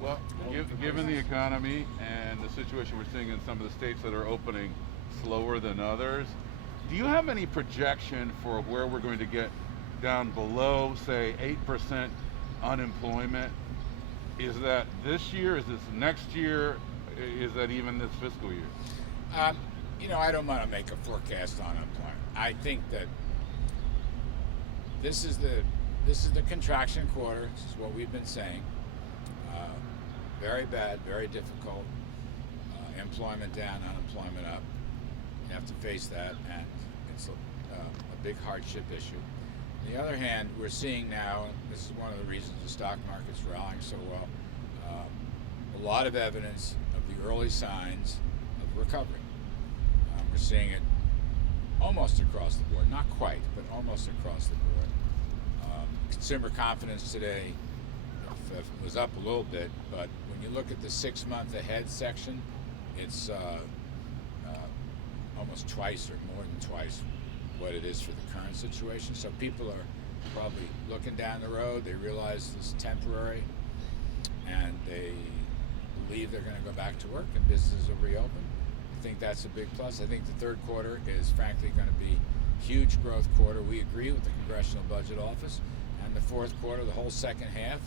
Well, given the economy and the situation we're seeing in some of the states that are opening slower than others, do you have any projection for where we're going to get down below, say, 8% unemployment? Is that this year? Is this next year? Is that even this fiscal year? I don't want to make a forecast on unemployment. I think that this is the contraction quarter. This is what we've been saying. Very bad, very difficult. Employment down, unemployment up. You have to face that, and it's a big hardship issue. On the other hand, we're seeing now, and this is one of the reasons the stock market's rallying so well, a lot of evidence of the early signs of recovery. We're seeing it almost across the board, not quite, but almost across the board. Consumer confidence today was up a little bit, but when you look at the 6 month ahead section, it's almost twice or more than twice what it is for the current situation. So people are probably looking down the road. They realize this is temporary, and they believe they're going to go back to work and businesses will reopen. I think that's a big plus. I think the third quarter is frankly going to be a huge growth quarter. We agree with the Congressional Budget Office. And the fourth quarter, the whole second half,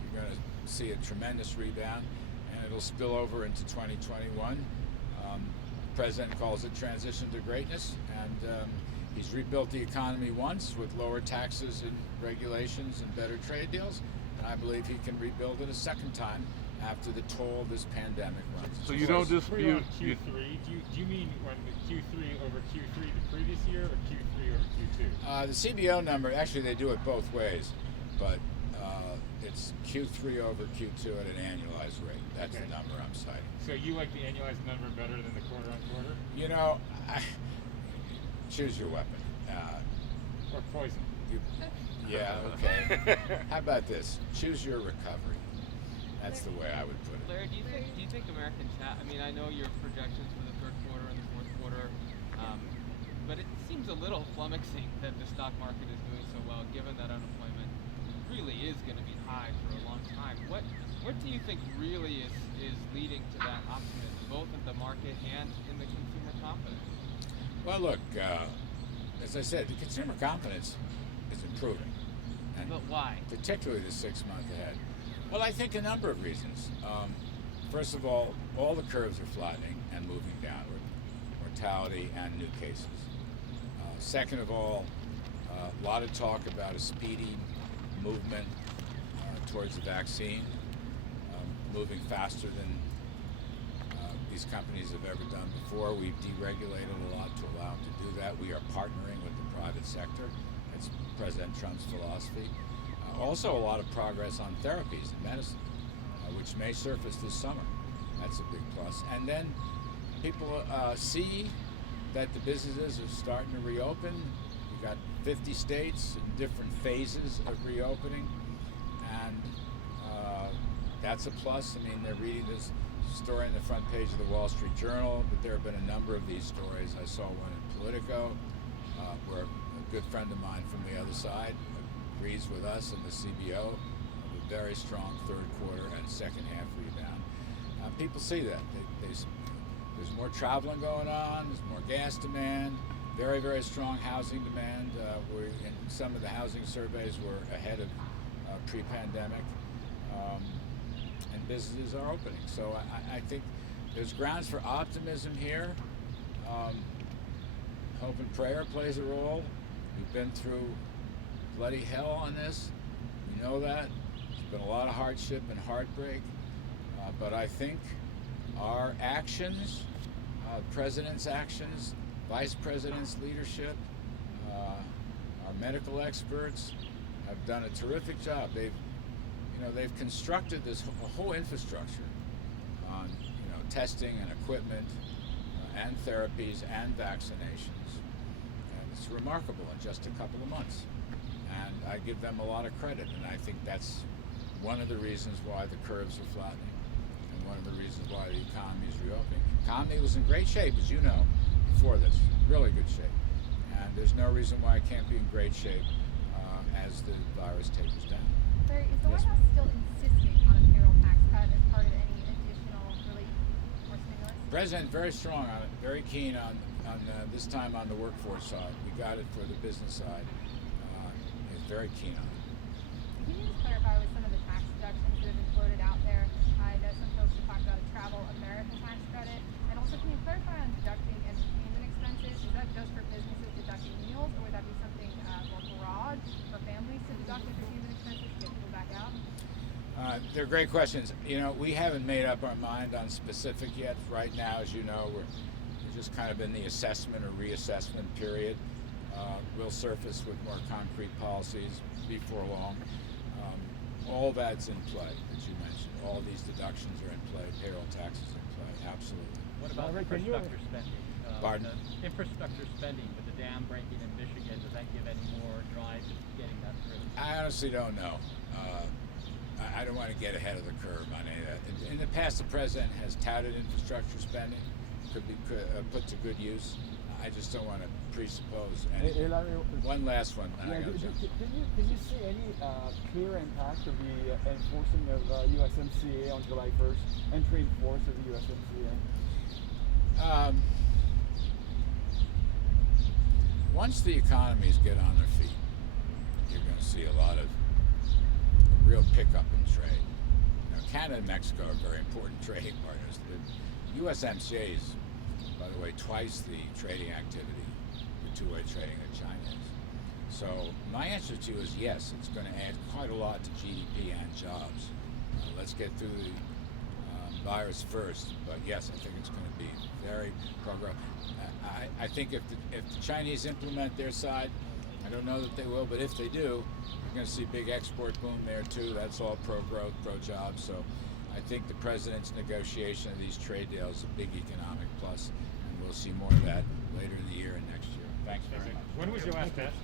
you're going to see a tremendous rebound, and it'll spill over into 2021. The president calls it transition to greatness, and he's rebuilt the economy once with lower taxes and regulations and better trade deals, and I believe he can rebuild it a second time after the toll of this pandemic runs. So you don't dispute Q3? Do you mean when the Q3 over Q3 the previous year, or Q3 over Q2? The CBO number, actually they do it both ways, but it's Q3 over Q2 at an annualized rate. That's the number I'm citing. So you like the annualized number better than the quarter on quarter? Choose your weapon. Or poison? Yeah, okay. How about this? Choose your recovery. That's the way I would put it. Larry, do you think Americans have, I know your projections for the third quarter and the fourth quarter, but it seems a little flummoxing that the stock market is doing so well, given that unemployment really is going to be high for a long time. What do you think really is leading to that optimism, both in the market and in the consumer confidence? Well, look, as I said, the consumer confidence is improving. But why? Particularly the 6 month ahead. Well, I think a number of reasons. First of all the curves are flattening and moving downward, mortality and new cases. Second of all, a lot of talk about a speedy movement towards the vaccine, moving faster than these companies have ever done before. We've deregulated a lot to allow them to do that. We are partnering with the private sector. That's President Trump's philosophy. Also a lot of progress on therapies and medicine, which may surface this summer. That's a big plus. And then people see that the businesses are starting to reopen. You've got 50 states in different phases of reopening, and that's a plus. They're reading this story on the front page of the Wall Street Journal, but there have been a number of these stories. I saw one in Politico, where a good friend of mine from the other side agrees with us and the CBO of a very strong third quarter and second half rebound. People see that. There's more traveling going on, there's more gas demand, very, very strong housing demand. In some of the housing surveys we're ahead of pre-pandemic, and businesses are opening. So I think there's grounds for optimism here. Hope and prayer plays a role. We've been through bloody hell on this. We know that. There's been a lot of hardship and heartbreak. But I think our actions, President's actions, Vice President's leadership, our medical experts have done a terrific job. They've constructed this whole infrastructure on testing and equipment and therapies and vaccinations. And it's remarkable in just a couple of months. And I give them a lot of credit, and I think that's one of the reasons why the curves are flattening, and one of the reasons why the economy is reopening. The economy was in great shape, as you know, before this, really good shape. And there's no reason why it can't be in great shape as the virus tapers down. Larry, is the Yes. White House still insisting on a payroll tax cut as part of any additional relief or stimulus? President very strong on it, very keen on this time on the workforce side. We got it for the business side. He's very keen on it. Can you just clarify with some of the tax deductions that have been floated out there? I know some folks have talked about a travel America tax credit. And also, can you clarify on deducting entertainment expenses? Is that just for businesses deducting meals, or would that be something more broad for families to deduct entertainment expenses to get people back out? They're great questions. You know, we haven't made up our mind on specific yet. Right now, as you know, we're just kind of in the assessment or reassessment period. We'll surface with more concrete policies before long. All that's in play, as you mentioned. All these deductions are in play. Payroll taxes in play. Absolutely. What about Larry, can you- infrastructure spending? Pardon? The infrastructure spending with the dam breaking in Michigan, does that give any more drive to getting that through? I honestly don't know. I don't want to get ahead of the curve on any of that. In the past, the president has touted infrastructure spending, could be put to good use. I just don't want to presuppose any. Hey, Larry, One last one. and I yeah, gotta jump. can you see any clear impact of the enforcing of USMCA on July 1st, entry in force of the USMCA? Once the economies get on their feet, you're going to see a lot of real pickup in trade. You know, Canada and Mexico are very important trading partners. The USMCA is, by the way, twice the trading activity, the two-way trading that China is. So my answer to you is yes, it's going to add quite a lot to GDP and jobs. Let's get through the virus first, but yes, I think it's going to be very progressive. I think if the Chinese implement their side, I don't know that they will, but if they do, you're going to see big export boom there too. That's all pro-growth, pro-jobs. So I think the president's negotiation of these trade deals is a big economic plus, and we'll see more of that later in the year and next year. Thanks very much. When was your last test?